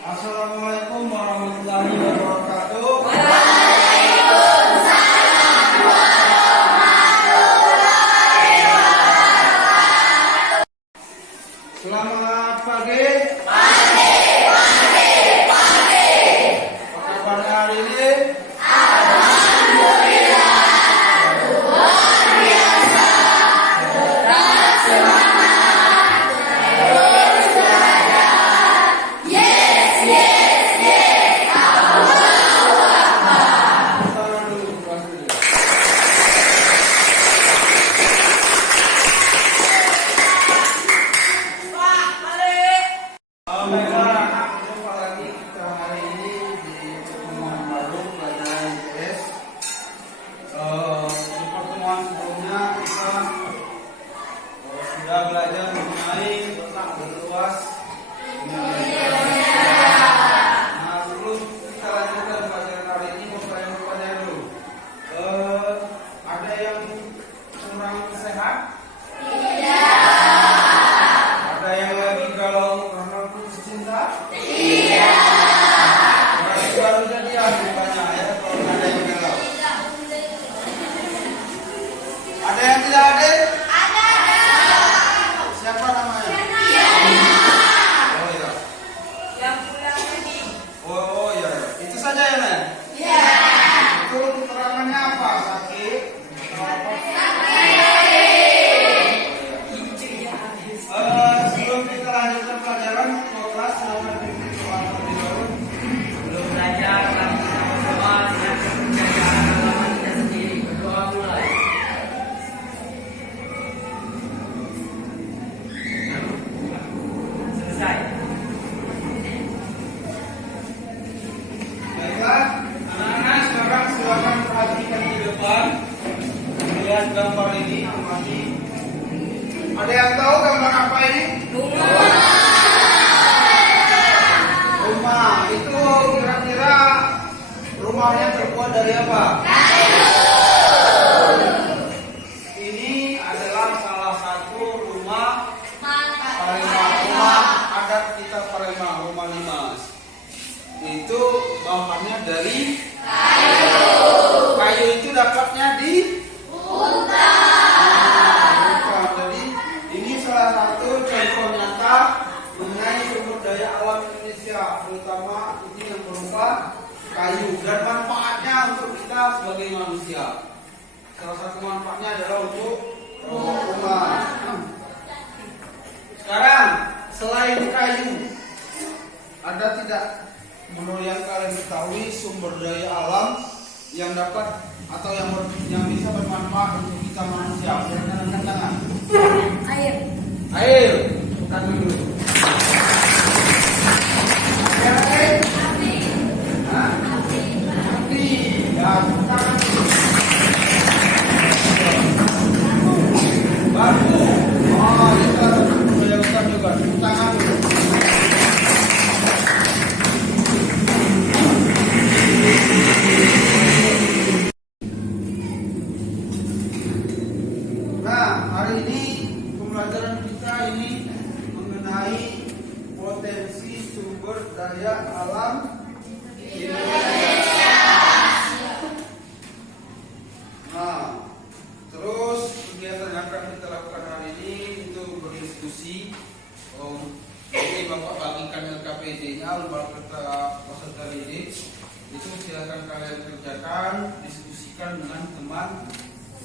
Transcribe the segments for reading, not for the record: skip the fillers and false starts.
Assalamualaikum warahmatullahi wabarakatuh. Selamat pagi. Apa kabarnya hari ini? Sudah belajar mengenai tentang berluas. Nah, sebelum kita lanjutkan pelajaran hari ini, mau saya bertanya dulu. Ada yang kurang sehat? Tidak. Ada yang lagi galau karena putus cinta? Tidak. Berarti baru jadian bukannya ya, kalau ada yang galau. Ada yang tidak hadir? Siapa namanya? Oh iya. Yang pulang tadi. Oh iya. Itu saja ya, Nen? Iya. Itu keterangannya apa? Sakit? Sebelum kita lanjutkan pelajaran, kelas silakan duduk terlebih dahulu. Belum belajar, mari kita berdoa dengan kepercayaan agama kita sendiri. Berdoa mulai. Selesai. Baiklah, anak-anak sekarang silakan perhatikan di depan. Lihat gambar ini, amati. Ada yang tahu gambar apa ini? Rumah. Itu kira-kira rumahnya terbuat dari apa? Ini adalah salah satu rumah adat kita Palembang, rumah limas. Itu bahannya dari kayu itu dapatnya di hutan. Jadi ini salah satu contoh nyata mengenai sumber daya alam Indonesia, terutama ini yang berupa kayu dan manfaatnya untuk kita sebagai manusia. Salah satu manfaatnya adalah untuk rumah. Sekarang selain kayu, ada tidak menurut yang kalian ketahui sumber daya alam yang dapat atau yang bisa bermanfaat untuk kita manusia? Silakan angkat tangan. Air. Air, bukan dulu. Ada air? Hah? Api. Ya, tangan dulu. Batu. Oh, itu bukan juga. Tangan dulu. Nah, hari ini pembelajaran kita ini mengenai potensi sumber daya alam Indonesia. Nah, terus kegiatan yang akan kita lakukan hari ini itu berdiskusi. Jadi Bapak bagikan LKPD-nya, lembar peta peserta didik. Itu silakan kalian kerjakan, diskusikan dengan teman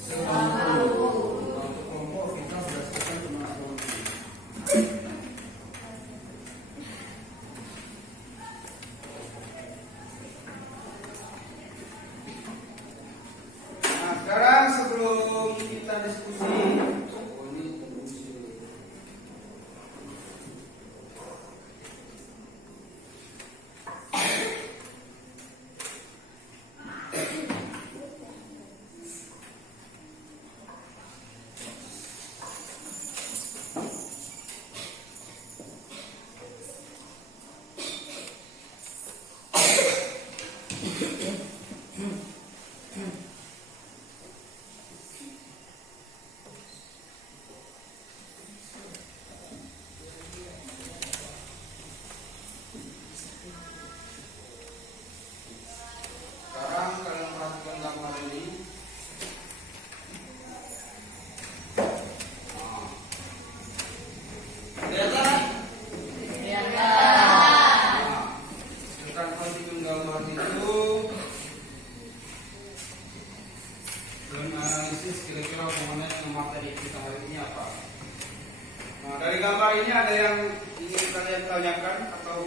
sekelompok. Untuk kelompok kita berdasarkan teman kelompok. Nah, sekarang sebelum kita diskusi,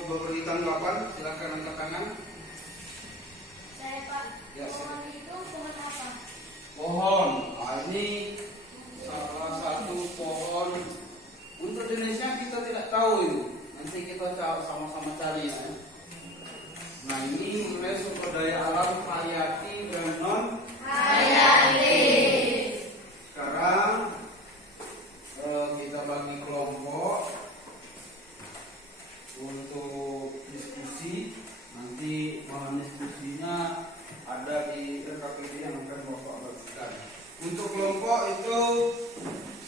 berbagi tanggapan, silakan angkat tangan. Saya Pak, Ya, pohon itu pohon apa? Pohon, nah, ini salah satu pohon. Untuk jenisnya kita tidak tahu itu. Nanti kita sama-sama cari ya. Nah ini mulai sumber daya alam hayati dan non Hayati. Sekarang kita bagi kelompok untuk diskusi. Nanti bahan diskusinya ada di RKPD yang akan Bapak bagikan. Untuk kelompok itu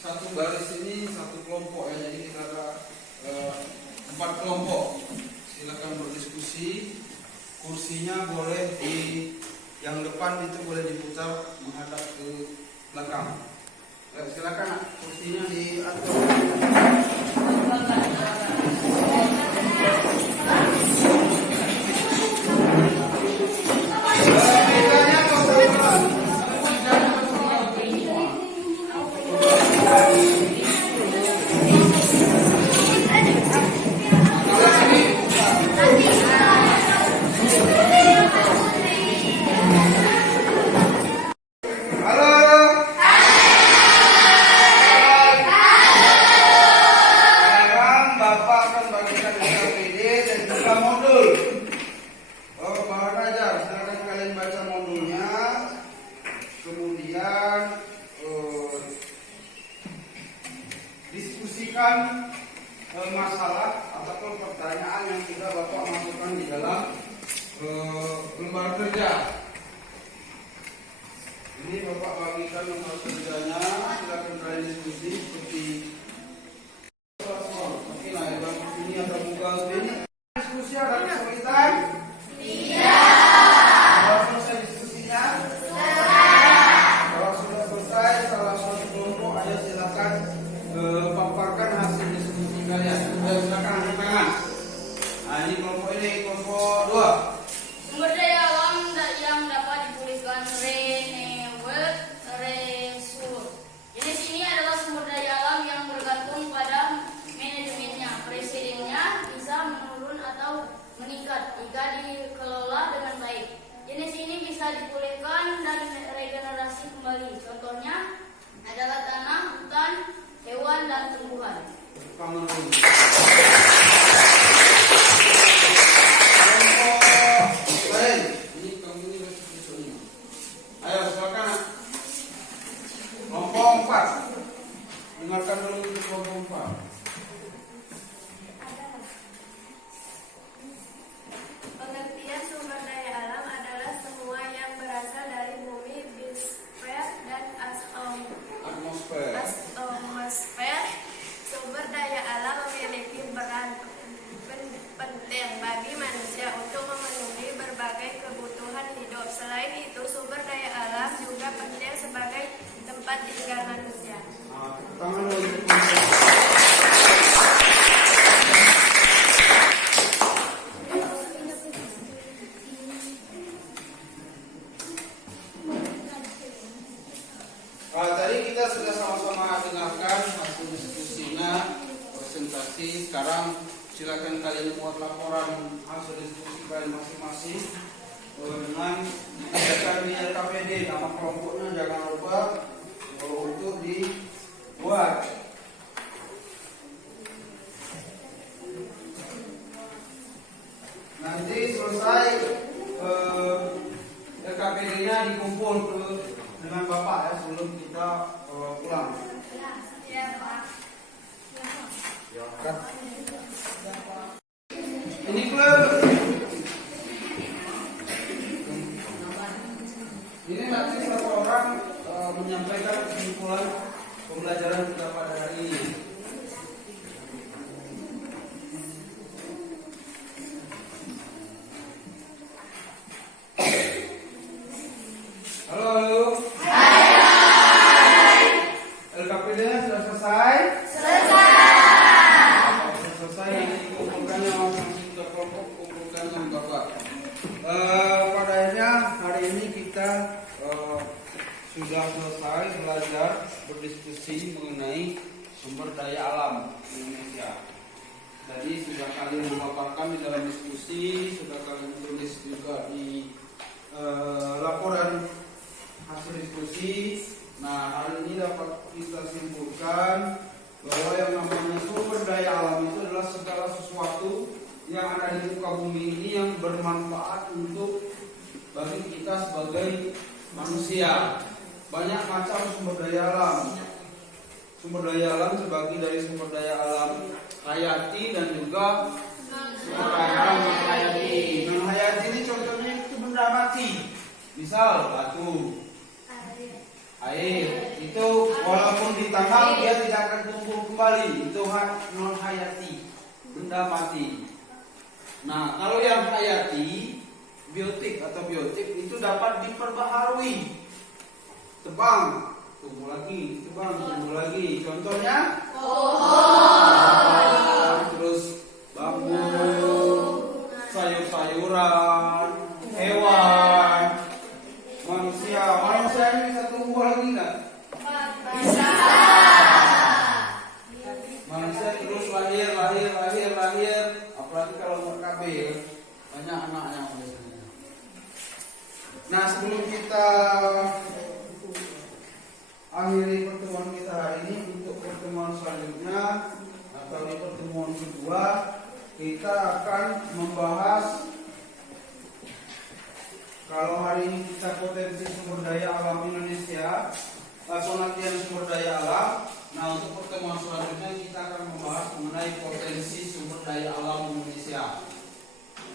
satu baris ini satu kelompok ya. Jadi kita ada 4 kelompok. Silakan berdiskusi. Kursinya boleh di yang depan itu boleh diputar menghadap ke belakang. Silakan Nak, kursinya diatur. Diskusikan masalah ataupun pertanyaan yang sudah Bapak masukkan di dalam lembar kerja. Ini Bapak bagikan lembar kerjanya, silakan kalian diskusi seperti oke lah, dalam ini ada buka ini. Diskusi ada kesulitan? Tidak. Kalau selesai diskusinya? Kalau sudah selesai, salah satu kelompok ayo silakan paparkan hasil diskusi kalian. Silakan angkat tangan. Nah ini kelompok ini, kelompok 2. Sumber daya alam yang dapat dipulihkan renewable resource. Jenis ini adalah sumber daya alam yang bergantung pada manajemennya. Presidennya bisa menurun atau meningkat jika dikelola dengan baik. Jenis ini bisa dipulihkan dan regenerasi kembali. Contohnya adalah tanah, hutan, hewan, dan tumbuhan. Kelompok lain, ini kamu ini masih diskusinya. Ayo silakan. Kelompok 4. Dengarkan dulu kelompok 4. Pengertian sumber daya alam adalah semua yang berasal dari bumi, biosfer, dan Atmosfer. atmosfer. Sumber daya alam memiliki peran penting bagi manusia untuk memenuhi berbagai kebutuhan hidup. Selain itu, sumber daya alam juga penting sebagai tempat tinggal manusia. Tangan dulu. Tadi kita sudah sama-sama dengarkan hasil diskusinya, presentasi. Sekarang silakan kalian buat laporan hasil diskusi kalian masing-masing dengan diadakan di RKPD. Nama kelompoknya jangan lupa untuk dibuat. Nanti selesai RKPD-nya dikumpul dengan Bapak ya sebelum kita pulang. Ya, Pak. Ini klub. Ini nanti satu orang menyampaikan kesimpulan pembelajaran kita pada hari ini. Halo, halo. LKPD-nya sudah selesai? Selesai, nanti kumpulkan yang masing-masing ke kelompok, kumpulkan dengan Bapak. Pada akhirnya hari ini kita sudah selesai belajar berdiskusi mengenai sumber daya alam Indonesia. Tadi sudah kalian memaparkan di dalam diskusi, sudah kalian tulis juga di laporan hasil diskusi. Nah, hari ini dapat kita simpulkan bahwa yang namanya sumber daya alam itu adalah segala sesuatu yang ada di muka bumi ini yang bermanfaat untuk bagi kita sebagai manusia. Banyak macam sumber daya alam. Sumber daya alam terbagi dari sumber daya alam hayati dan juga sumber daya alam non hayati. Non hayati ini contohnya itu benda mati. Misal batu, air. Itu walaupun ditambang dia tidak akan tumbuh kembali. Itu non hayati, benda mati. Nah, kalau yang hayati, biotik atau biotik itu dapat diperbaharui. Tebang, tumbuh lagi, tebang, tumbuh lagi. Contohnya terus bambu, sayur-sayuran, hewan, manusia. Manusia ini bisa tumbuh lagi nggak? Bisa. Manusia terus lahir. Apalagi kalau KB banyak anaknya biasanya. Nah, sebelum kita akhiri pertemuan kita hari ini, untuk pertemuan selanjutnya atau di pertemuan kedua kita akan membahas, kalau hari ini kita potensi sumber daya alam Indonesia, pengertian sumber daya alam. Nah, untuk pertemuan selanjutnya kita akan membahas mengenai potensi sumber daya alam Indonesia,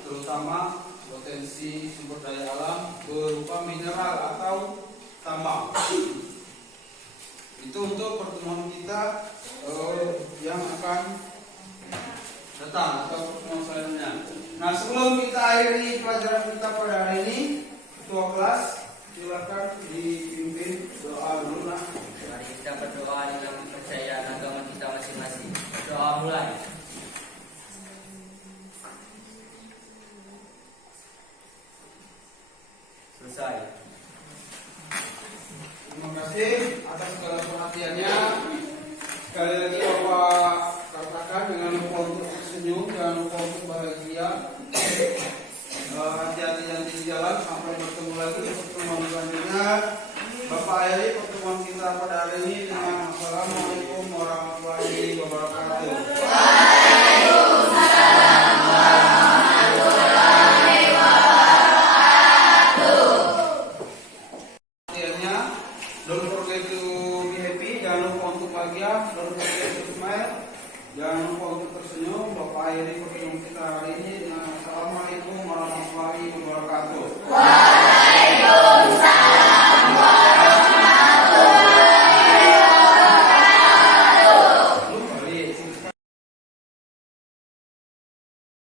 terutama potensi sumber daya alam berupa mineral atau tambang. Itu untuk pertemuan kita yang akan datang atau pertemuan selanjutnya. Nah, sebelum kita akhiri pelajaran kita pada hari ini, ketua kelas silakan dipimpin doa dulu. Nah, Mari kita berdoa dengan kepercayaan agama kita masing-masing. Doa mulai. Selesai. terima kasih atas segala perhatiannya. Sekali lagi Bapak katakan, jangan lupa untuk tersenyum, jangan lupa untuk bahagia. Hati-hati nanti di jalan, sampai bertemu lagi di pertemuan selanjutnya. Bapak akhiri pertemuan kita pada hari ini dengan Assalamualaikum warahmatullahi wabarakatuh. Waalaikumsalam warahmatullahi wabarakatuh. Akhirnya, don't forget to be happy, jangan lupa untuk bahagia, don't forget to smile, jangan lupa untuk tersenyum. Bapak akhiri pertemuan kita hari ini dengan Assalamualaikum warahmatullahi wabarakatuh.